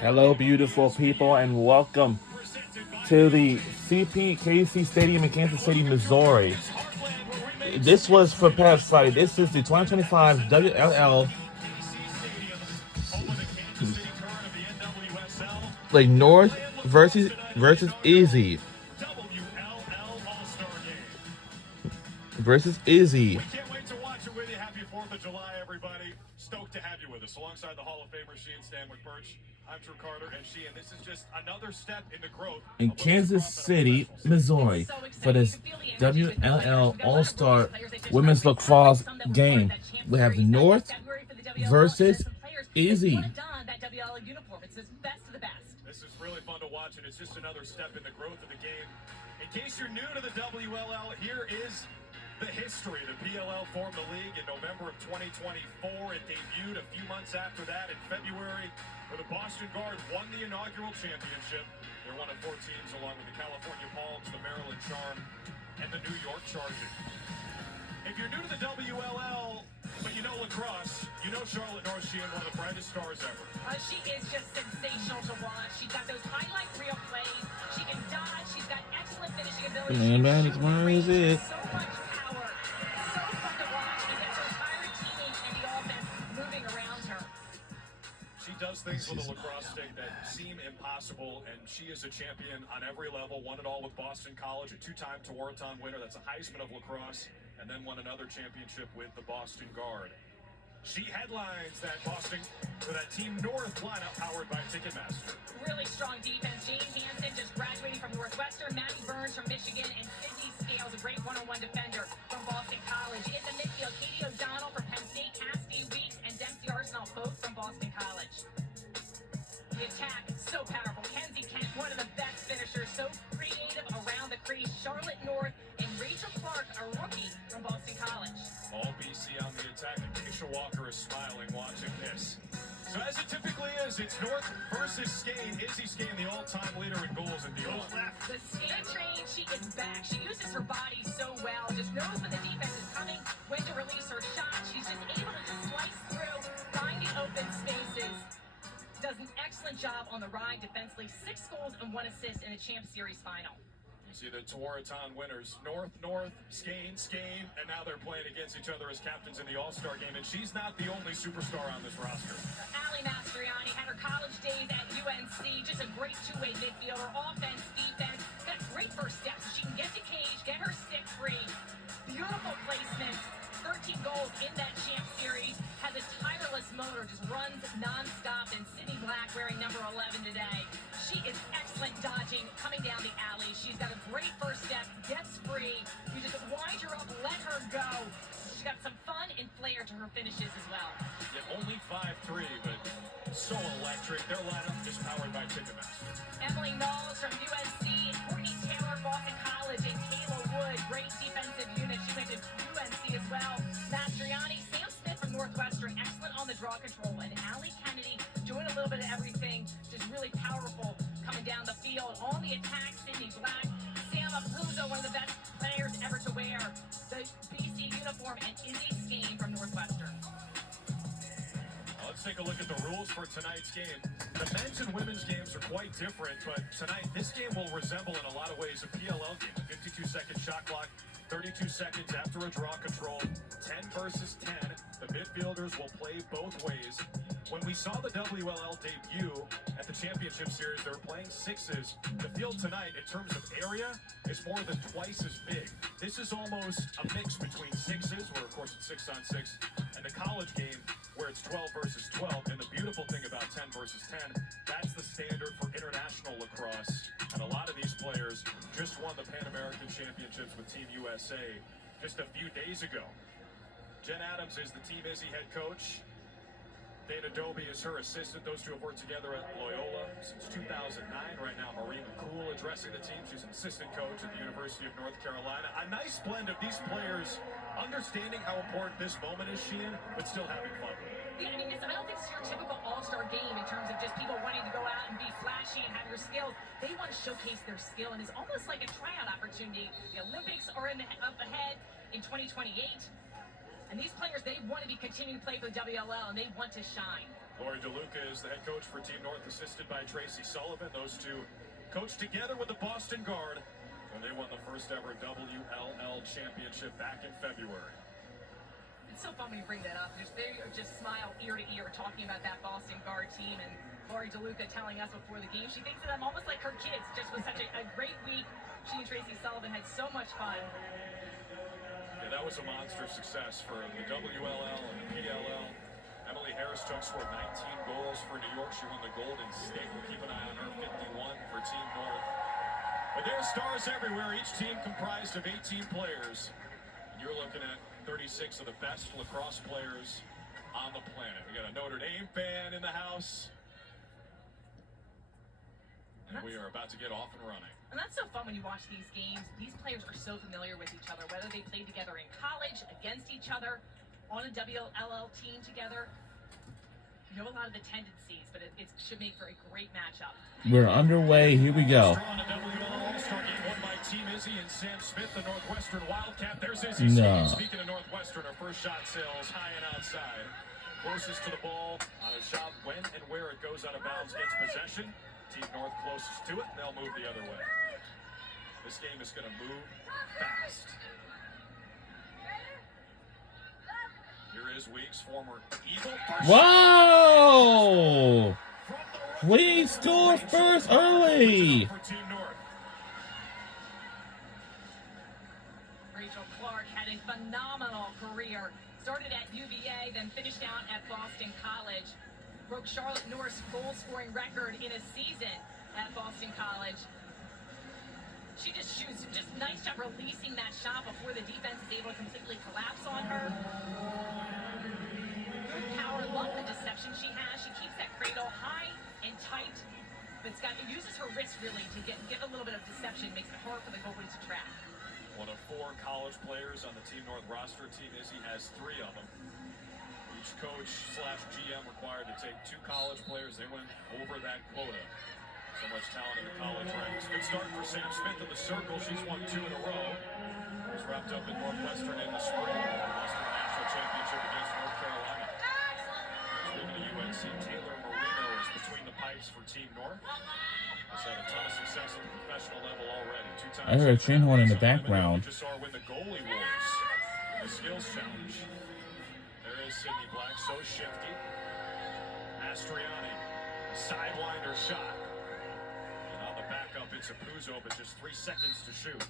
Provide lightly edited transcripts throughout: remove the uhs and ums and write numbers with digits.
Hello, beautiful people, and welcome to the CPKC Stadium in Kansas City, Missouri. This was for past Friday. This is the 2025 WLL like North versus Izzy versus Izzy. We can't wait to watch it with you. Happy 4th of July, everybody. Stoked to have you with us. Alongside the Hall of Famer, Sheehan Stanwyck Birch, I'm Drew Carter, and Sheehan, this is just another step in the growth In Kansas City, Missouri, for this WLL All-Star Women's Lacrosse game. We have North versus Izzy. This is really fun to watch, and it's just another step in the growth of the game. In case you're new to the WLL, here is the history. The PLL formed the league in November of 2024. It debuted a few months after that in February, where the Boston Guard won the inaugural championship. They're one of 4 teams, along with the California Palms, the Maryland Charm, and the New York Chargers. If you're new to the WLL, but you know lacrosse, you know Charlotte North Sheehan, one of the brightest stars ever. She is just sensational to watch. She's got those highlight reel plays. She can dodge. She's got excellent finishing ability. Where is it? So much power. So fun to watch. And gets her entire teammates and the offense moving around her. She does things with a lacrosse stick that seem impossible, and she is a champion on every level. Won it all with Boston College, a 2-time Tewaaraton winner. That's a Heisman of lacrosse, and then won another championship with the Boston Guard. She headlines that Team North lineup powered by Ticketmaster. Really strong defense. Jane Hansen just graduating from Northwestern. Maddie Burns from Michigan, and Sydney Scales, a great one-on-one defender from Boston College. In the midfield, Katie O'Donnell from Penn State, Cassidy Weeks, and Dempsey Arsenal, both from Boston College. The attack, so powerful. Kenzie Kent, one of the best finishers, so creative around the crease. Charlotte North, and Rachel Clark, a rookie from Boston College. All BC on the attack, and Keisha Walker is smiling watching this. So as it typically is, it's North versus Skane. Izzy Skane, the all-time leader in goals in D1. The Skane train, she is back. She uses her body so well. Just knows when the defense is coming, when to release her shot. She's just able to just slice through, finding open spaces. Does an excellent job on the ride defensively. 6 goals and 1 assist in the Champ Series final. You see the Tewaaraton winners, North, Skane, and now they're playing against each other as captains in the All-Star game, and she's not the only superstar on this roster. Ali Mastriani had her college days at UNC, just a great two-way midfielder, offense, defense, got great first steps. She can get to cage, get her stick free. Beautiful placement, 13 goals in that Champ Series, has a tireless motor, just runs non-stop, and Sydney Black wearing number 11 today. She is excellent dodging, coming down the alley. She's got a great first step, gets free. You just wind her up, let her go. She's got some fun and flair to her finishes as well. Yeah, only 5'3", but so electric. Their lineup is powered by Ticketmaster. Emily Knowles from UNC, Courtney Taylor, Boston College, and Kayla Wood, great defensive unit. She went to UNC as well. Mastriani, Sam Smith from Northwestern, excellent on the draw control. And Allie Kennedy doing a little bit of everything, just really powerful coming down the field. On the attack, Sydney Black, Sam Abruzzo, one of the best players ever to wear the BC uniform, and Izzy Skane from Northwestern. Let's take a look at the rules for tonight's game. The men's and women's games are quite different, but tonight this game will resemble in a lot of ways a PLL game. A 52-second shot clock, 32 seconds after a draw control, 10 versus 10. The midfielders will play both ways. When we saw the WLL debut at the championship series, they were playing 6s. The field tonight, in terms of area, is more than twice as big. This is almost a mix between 6s, where of course it's 6-on-6, and the college game, where it's 12 versus 12. And the beautiful thing about 10 versus 10, that's the standard for international lacrosse. And a lot of these players just won the Pan American Championships with Team USA just a few days ago. Jen Adams is the Team Izzy head coach. Dana Doby is her assistant. Those two have worked together at Loyola since 2009. Right now, Maureen McCool addressing the team. She's an assistant coach at the University of North Carolina. A nice blend of these players understanding how important this moment is, Sheehan, but still having fun. Yeah, I mean, I don't think it's your typical all-star game in terms of just people wanting to go out and be flashy and have your skills. They want to showcase their skill, and it's almost like a tryout opportunity. The Olympics are up ahead in 2028. And these players, they want to be continuing to play for the WLL, and they want to shine. Lori DeLuca is the head coach for Team North, assisted by Tracy Sullivan. Those two coached together with the Boston Guard when they won the first ever WLL championship back in February. It's so fun when you bring that up. They just smile ear to ear talking about that Boston Guard team, and Lori DeLuca telling us before the game she thinks of them almost like her kids. Just was such a great week. She and Tracy Sullivan had so much fun. Yeah, that was a monster success for the WLL and the PLL. Emily Harris-Tuck scored 19 goals for New York. She won the Golden State. We'll keep an eye on her. 51 for Team North. But there are stars everywhere. Each team comprised of 18 players. And you're looking at 36 of the best lacrosse players on the planet. We got a Notre Dame fan in the house. And we are about to get off and running. And that's so fun when you watch these games. These players are so familiar with each other, whether they played together in college, against each other, on a WLL team together. You know a lot of the tendencies, but it should make for a great matchup. We're underway. Here we go. On the WLL All-Star game won by Team Izzy and Sam Smith, the Northwestern Wildcat. There's Izzy. No. Speaking of Northwestern, her first shot sails high and outside. Closest to the ball on a shot when and where it goes out of bounds gets possession. Team North closest to it, and they'll move the other way. This game is going to move fast. Here is Weeks, former Eagle. Whoa! Please score first early. For Team North. Rachel Clark had a phenomenal career. Started at UVA, then finished out at Boston College. Broke Charlotte North's goal-scoring record in a season at Boston College. She just shoots, just nice job releasing that shot before the defense is able to completely collapse on her. Good power, love the deception she has. She keeps that cradle high and tight, but it uses her wrist really to get a little bit of deception, makes it hard for the goalie to track. One of 4 college players on the Team North roster. Team Izzy has 3 of them. Each coach/GM required to take 2 college players. They went over that quota. So much talent in the college ranks. Good start for Sam Smith in the circle. She's won 2 in a row. Was wrapped up in Northwestern in the spring. Lost her national championship against North Carolina. Moving to UNC, Taylor Marino is between the pipes for Team North. Has had a ton of success at the professional level already. 2 times. I heard a train horn in the background. You just saw her win the goalie wars in the skills challenge. There is Sydney Black, so shifty. Mastriani sidelined her shot. And on the backup, it's a Puzo, but just 3 seconds to shoot.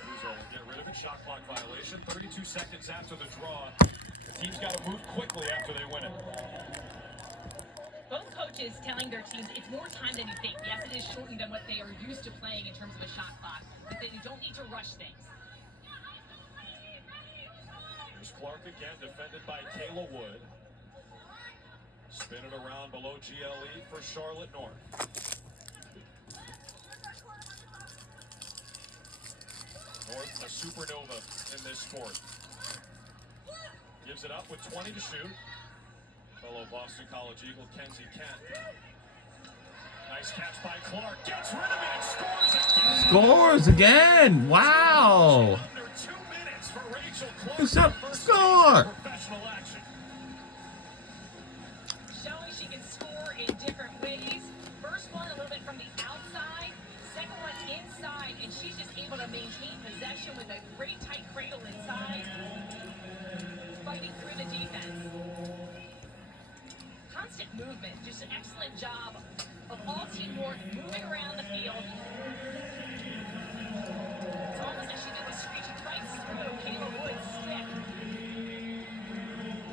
Puzo will get rid of it. Shot clock violation. 32 seconds after the draw. The team's got to move quickly after they win it. Both coaches telling their teams it's more time than you think. Yes, it is shortened than what they are used to playing in terms of a shot clock, but that you don't need to rush things. Here's Clark again, defended by Kayla Wood. Spin it around below GLE for Charlotte North. North, a supernova in this sport. Gives it up with 20 to shoot. Fellow Boston College Eagle, Kenzie Kent. Nice catch by Clark. Gets rid of it and scores again. Scores again! Wow! Under 2 minutes for Rachel Clark. It's up, First score! professional action. Showing she can score in different ways. First one a little bit from the outside, second one inside, and she's just able to maintain possession with a great tight cradle inside, fighting through the defense. Constant movement, just an excellent job of all Team North moving around the field. It's almost like she did the screeching right through Kayla Wood's stick.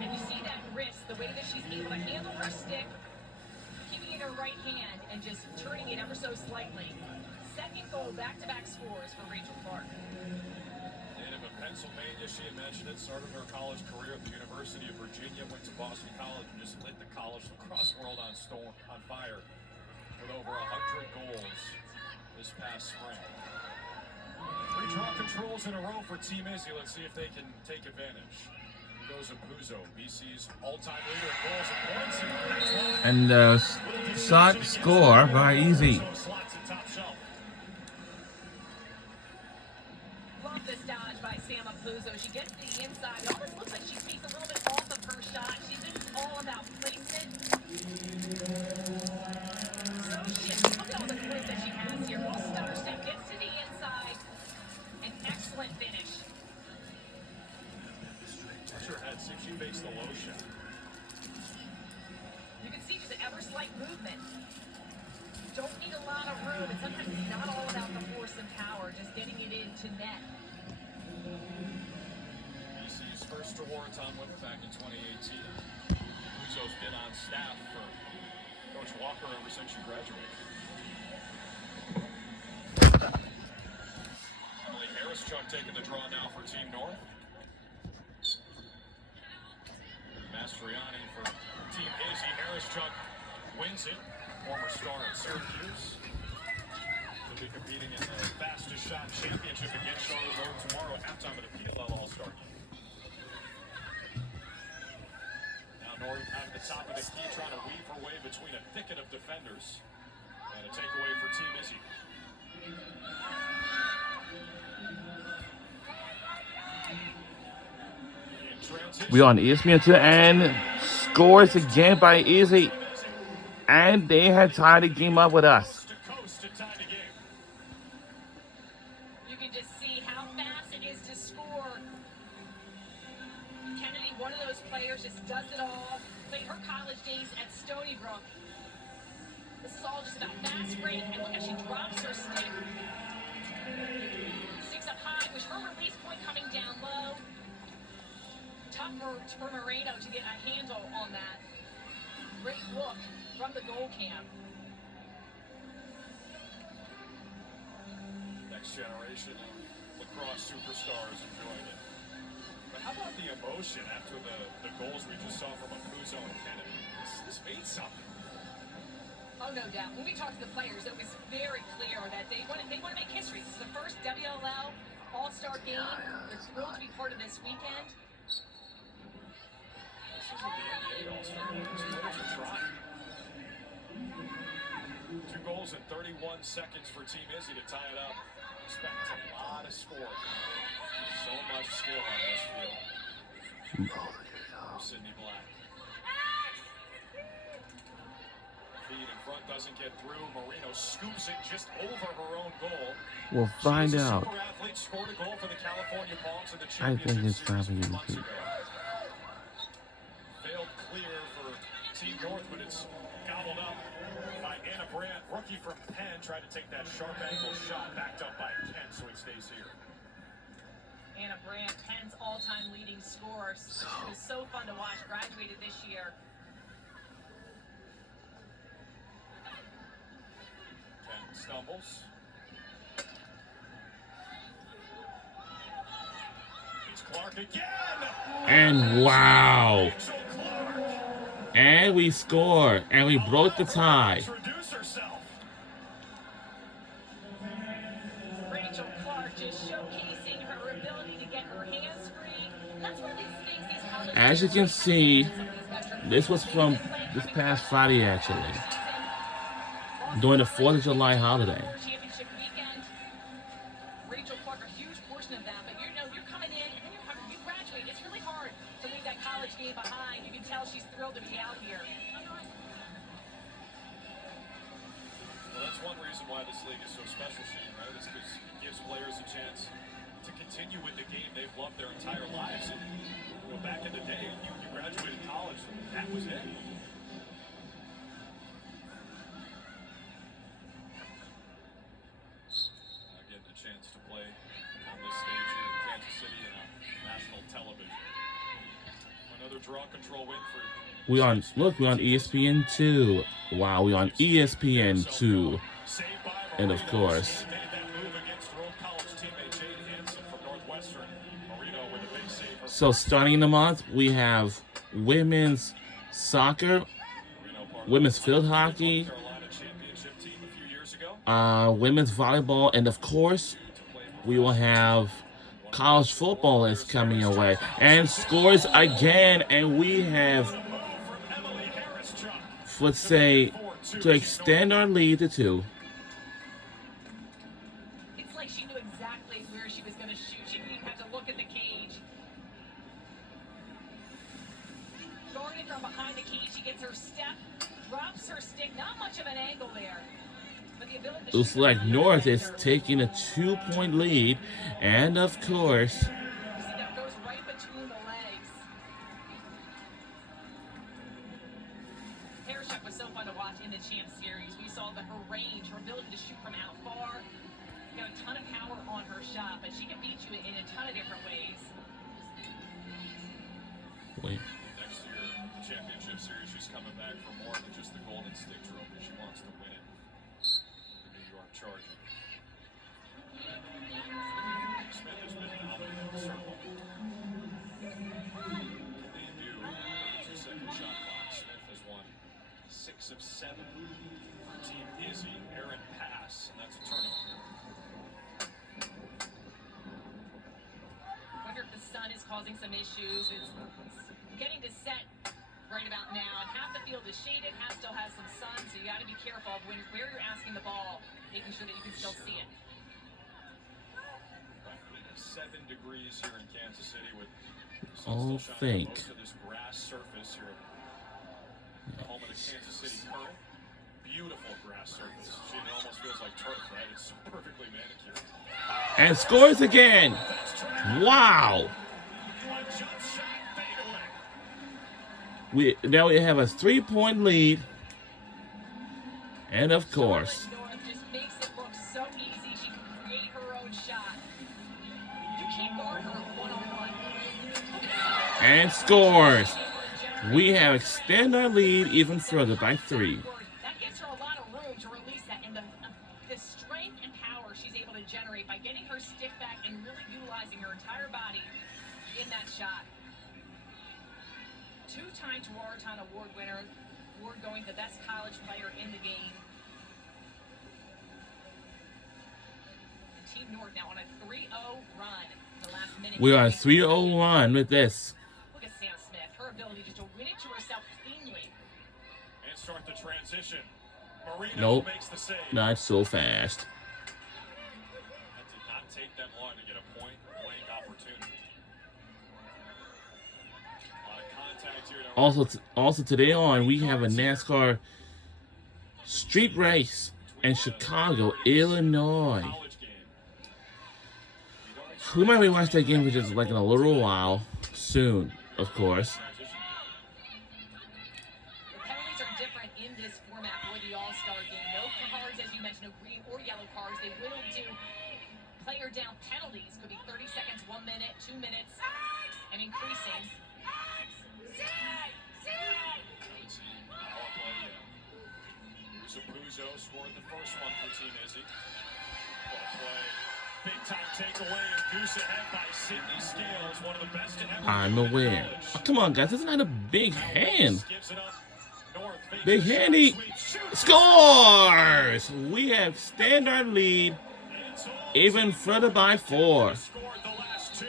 And you see that wrist, the way that she's able to handle her stick, keeping it in her right hand and just turning it ever so slightly. Second goal, back-to-back scores for Rachel Clark. Native of Pennsylvania, she had mentioned it, started her college career at the University of Virginia, went to Boston College and just lit the college lacrosse world on fire with over 100 goals this past spring. 3 draw controls in a row for Team Izzy. Let's see if they can take advantage. Here goes a Puzo, BC's all-time leader in goals and points. And shot score by Izzy. Slots at top shelf. Love this dodge by Sama Puzo. She gets to the inside. It almost looks like she takes a little bit off of her shot. She a lot of room, and sometimes it's not all about the force and power, just getting it into net. BC's first awards on winner back in 2018. Uzo's been on staff for Coach Walker ever since she graduated. Emily Harris-Chuck taking the draw now for Team North. Mastriani for Team Izzy. Harris-Chuck wins it. Former star at Syracuse. Will be competing in the fastest shot championship against Charlotte Road tomorrow at halftime of the PLL All-Star game. Now North out at the top of the key, trying to weave her way between a thicket of defenders. And a takeaway for Team Izzy. We on ESPN2 and scores again by Izzy. And they had tied the game up with us. You can just see how fast it is to score. Kennedy, one of those players, just does it all. Played her college days at Stony Brook. This is all just about fast break. And look how she drops her stick. Sticks up high. Was her release point coming down low? Tough for Moreno to get a handle on that. Great look from the goal cam. Next generation of lacrosse superstars enjoying it. But how about the emotion after the goals we just saw from Akuzo and Kennedy? This means something. Oh, no doubt. When we talked to the players, it was very clear that they want to make history. This is the first WLL All-Star game. They're thrilled to be part of this weekend. This isn't the NBA All-Star game. These players are trying. 2 goals in 31 seconds for Team Izzy to tie it up. Expect a lot of scoring. So much skill on this field. Sydney Black. Feed in front doesn't get through. Marino scoops it just over her own goal. We'll find out. Super athlete scored a goal for the California Palms in the I think it's championship time for series you 2 to months keep. ago. Failed clear for Team North, but it's gobbled up by Anna Brandt. Rookie from Penn tried to take that sharp angle shot, backed up by Kent, so it stays here. Anna Brandt, Penn's all-time leading scorer. She was so fun to watch. Graduated this year. Kent stumbles. It's Clark again. And wow. Rachel Clark. And we scored. And we broke the tie. Introduce herself. Rachel Clark just showcasing her ability to get her hands free. That's one of these things these college As you can see, this was from this past Friday, actually, during the 4th of July holiday. Championship weekend. Rachel Clark, a huge portion of that, but you're coming in and then you graduate. It's really hard to leave that college game behind. You can tell she's thrilled to be out here. Well, that's one reason why this league is so special, Shane, right? It's because it gives players a chance to continue with the game they've loved their entire lives. And, back in the day, you graduated college, that was it. Getting a chance to play on this stage here in Kansas City and on national television. Another draw control win for We're on ESPN2. Wow, we're on ESPN2. And of course, so starting in the month, we have women's soccer, women's field hockey, women's volleyball, and of course, we will have college football is coming away. And scores again, and we have, let's say, to extend our lead to 2. It's like she knew exactly where she was going to shoot. She didn't even have to look at the cage. Guarded from behind the cage, she gets her step, drops her stick. Not much of an angle there. But the ability to Looks like North is taking a 2-point lead, and of course, you see that goes right between the legs. Harris Tech was so fun to watch in the Champ Series. We saw that her range, her ability to shoot from out far, got a ton of power on her shot, but she can beat you in a ton of different ways. Wait. Next year, the championship series, she's coming back for more than just the Golden Stick Trophy. She wants to win it. The New York Chargers. Smith has been dominant in the circle. Debut, 32-second shot clock. Smith has won 6 of 7 for Team Izzy. Aaron pass, and that's a turnover. Wonder if the sun is causing some issues. It's getting to set right about now, and half the field is shaded, half still has some sun, so you got to be careful of where you're asking the ball, making sure that you can still see it. 7 degrees here in Kansas City with the sun Oh, still shining on fake. most of this grass surface here at the home of the Kansas City Current. Beautiful grass surface. It almost feels like turf, right? It's perfectly manicured. And scores again. Wow. A jump shot fadeaway. Now we have a 3-point lead. And of course, Charlotte North just makes it look so easy. She can create her own shot. You can't guard her one-on-one. and scores. We have extended our lead even further by 3. That gives her a lot of room to release that, and the strength and power she's able to generate by getting her stick back and really utilizing her entire body in that shot. 2-time Tewaaraton Award winner, award going the best college player in the game. And Team North now on a 3-0 run in the last minute. We are 3-0-1 with this. Look at Sam Smith, her ability just to win it to herself cleanly. And start the transition. Marino Nope. makes the save. Not so fast. That did not take them long to get a point blank opportunity. A lot of contact here. Also today on, we have a NASCAR street race in Chicago, Illinois. College game. We might be watching that game for just like in a little while. Soon, of course. Transition. The penalties are different in this format for the All-Star game. No cards, as you mentioned, no green or yellow cards. They will do player down penalties. Could be 30 seconds, 1 minute, 2 minutes, and increasing. Power play. Puzo scored the first one for Team Izzy. What a play. Big time takeaway and goose ahead by Sydney Scales, one of the best to ever I'm do it in aware. college. Oh, come on, guys. This is not a big hand. Gives it up. North fakes Big a shot, handy. sweep, shoots. Scores! We have extended our lead It's all even further by 4. scored the last 2.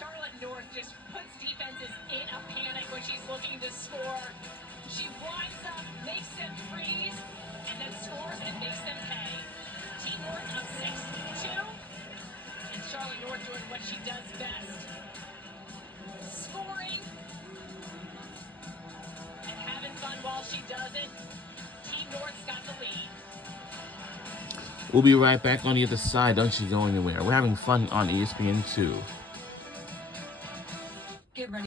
Charlotte North just puts defenses in a panic when she's looking to score. She winds up, makes them freeze, and then scores and makes them pay. Team North up 6-2, and Charlotte North doing what she does best. Scoring and having fun while she does it. Team North's got the lead. We'll be right back on the other side. Don't you go anywhere. We're having fun on ESPN 2.